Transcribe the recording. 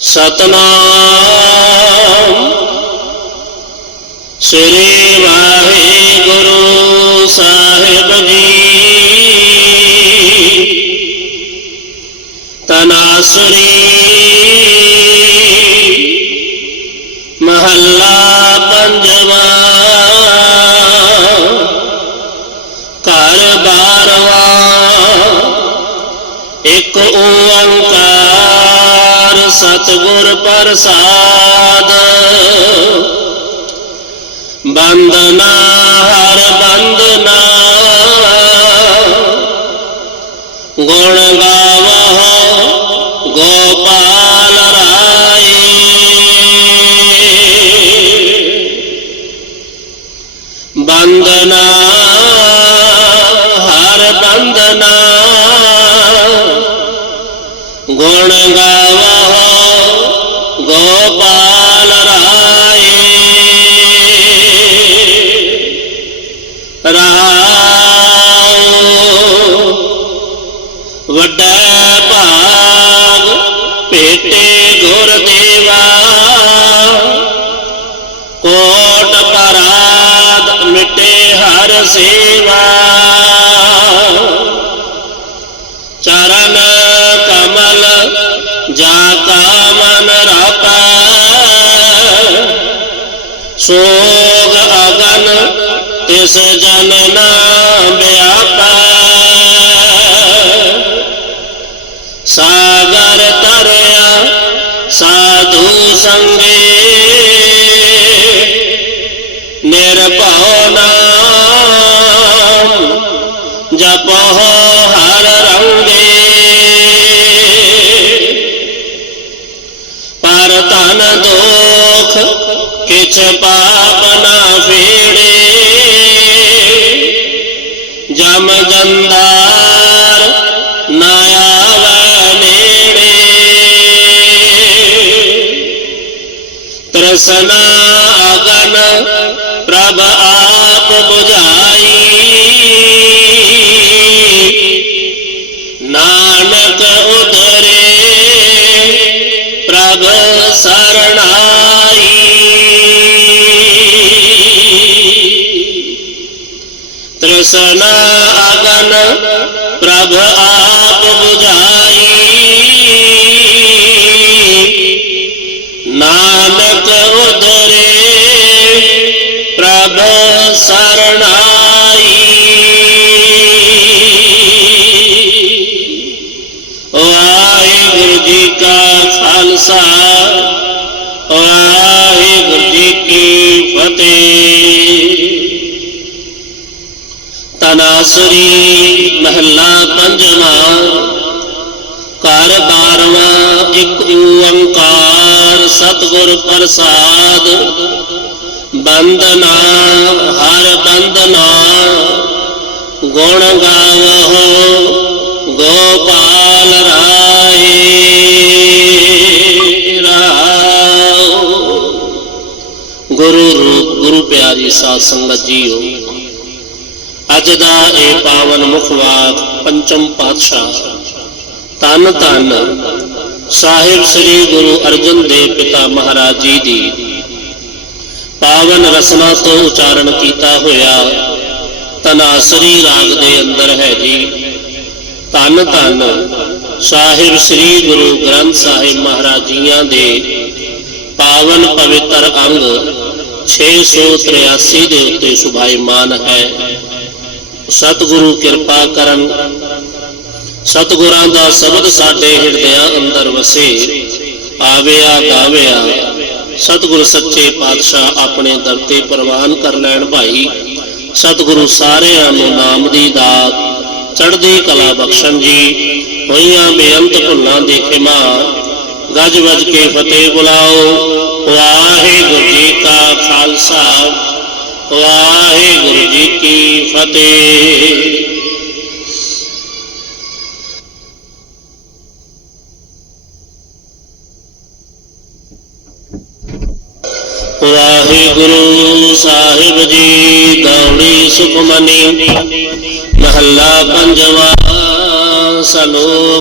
ਸਤਨਾਮ। ਸ੍ਰੀ ਵਾਹਿਗੁਰੂ ਸਾਹਿਬ ਜੀ। ਤਨਾਸਰੀ ਮਹੱਲਾ ਪੰਜਵਾ। ਘਰ ਬਾਰਵਾ। ਇੱਕ ਓੰਕਾਰ ਸਤਿਗੁਰ ਪ੍ਰਸਾਦ। ਬੰਦਨਾ ਹਰ ਹਰ ਸੇਵਾ। ਚਰਨ ਕਮਲ ਜਾ ਕਾ ਮਨ ਰਾਪਾ। ਸੋਗ ਅਗਨ ਤਿਸ ਜਨ ਨਾ ਵਿਆਪਾ। ਸਾਗਰ ਤਰਿਆ ਸਾਧੂ ਸੰਗੇ। ਨਿਰਭਉ ਨਾਮ ਜਪਹੁ ਹਰ ਰੰਗੇ। ਪਰ ਤਨ ਦੋਖ ਕਿਛ ਪਾਪ ਨਾ ਫੇੜੇ। ਜਮ ਜੰਦਾਰ ਨਾ ਆਵੈ ਨੇੜੇ। ਤ੍ਰਸਨਾ ਅਗਨ ਪ੍ਰਭ ਆਪ ਬੁਝਾ ਨਾਨਕ ਉਧਰੇ ਪ੍ਰਭ ਸਰਣਾਈ। ਤ੍ਰਿਸ਼ਨਾ ਅਗਨ ਪ੍ਰਭ ਆਪ 부ਝਾਈ ਨਾਨਕ ਉਧਰੇ ਪ੍ਰਭ ਸਰਣਾਈ। ਖਾਲਸਾ ਵਾਹਿਗੁਰੂ ਜੀ ਕੀ ਫਤਿਹ। ਤਨਾਸਰੀ ਮਹੱਲਾ ਪੰਜਵਾਂ, ਘਰ ਬਾਰਵਾਂ, ਇੱਕ ਓੰਕਾਰ ਸਤਿਗੁਰ ਪ੍ਰਸਾਦ। ਬੰਦਨਾ ਹਰ ਬੰਦਨਾ ਗੁਣ ਗਾਵਹੁ ਗੁਰੂ ਪਿਆਰੀ ਸਾਧ ਸੰਗਤ ਜੀਓ। ਅੱਜ ਦਾ ਇਹ ਪਾਵਨ ਮੁਖਵਾਕ ਪੰਚਮ ਪਾਤਸ਼ਾਹ ਤਨ ਤਨ ਸਾਹਿਬ ਸ੍ਰੀ ਗੁਰੂ ਅਰਜਨ ਦੇਵ ਪਿਤਾ ਮਹਾਰਾਜ ਜੀ ਦੀ ਪਾਵਨ ਰਸਨਾ ਤੋਂ ਉਚਾਰਨ ਕੀਤਾ ਹੋਇਆ ਤਨਾਸਰੀ ਰਾਗ ਦੇ ਅੰਦਰ ਹੈ ਜੀ। ਤਨ ਤਨ ਸਾਹਿਬ ਸ੍ਰੀ ਗੁਰੂ ਗ੍ਰੰਥ ਸਾਹਿਬ ਮਹਾਰਾਜ ਜੀਆਂ ਦੇ ਪਾਵਨ ਪਵਿੱਤਰ ਅੰਗ 683 ਦੇ ਉੱਤੇ ਸੁਭਾਈਮਾਨ ਹੈ। ਸਤਿਗੁਰੂ ਕਿਰਪਾ ਕਰਨ। ਸਤਿਗੁਰਾਂ ਦਾ ਸ਼ਬਦ ਸਾਡੇ ਹਿਰਦਿਆਂ ਅੰਦਰ ਵਸੇ। ਆਵਿਆ, ਗਾਵਿਆ, ਸਤਿਗੁਰੂ ਸੱਚੇ ਪਾਤਸ਼ਾਹ ਆਪਣੇ ਦਰ ਤੇ ਪ੍ਰਵਾਨ ਕਰ ਲੈਣ ਭਾਈ। ਸਤਿਗੁਰੂ ਸਾਰਿਆਂ ਨੂੰ ਨਾਮ ਦੀ ਦਾਤ, ਚੜ੍ਹਦੀ ਕਲਾ ਬਖਸ਼ਣ ਜੀ। ਹੋਈਆਂ ਬੇਅੰਤ ਭੁੱਲਾਂ ਦੀ ਖਿਮਾ ਗੱਜ ਵੱਜ ਕੇ ਫਤਿਹ ਬੁਲਾਓ। ਵਾਹਿਗੁਰੂ ਜੀ ਕਾ ਖਾਲਸਾ ਵਾਹਿਗੁਰੂ ਜੀ ਕੀ ਫਤਿਹ ਵਾਹਿਗੁਰੂ ਸਾਹਿਬ ਜੀ ਗੌੜੀ ਸੁਖਮਨੀ ਮਹੱਲਾ ਪੰਜਵਾ ਸਲੋਕ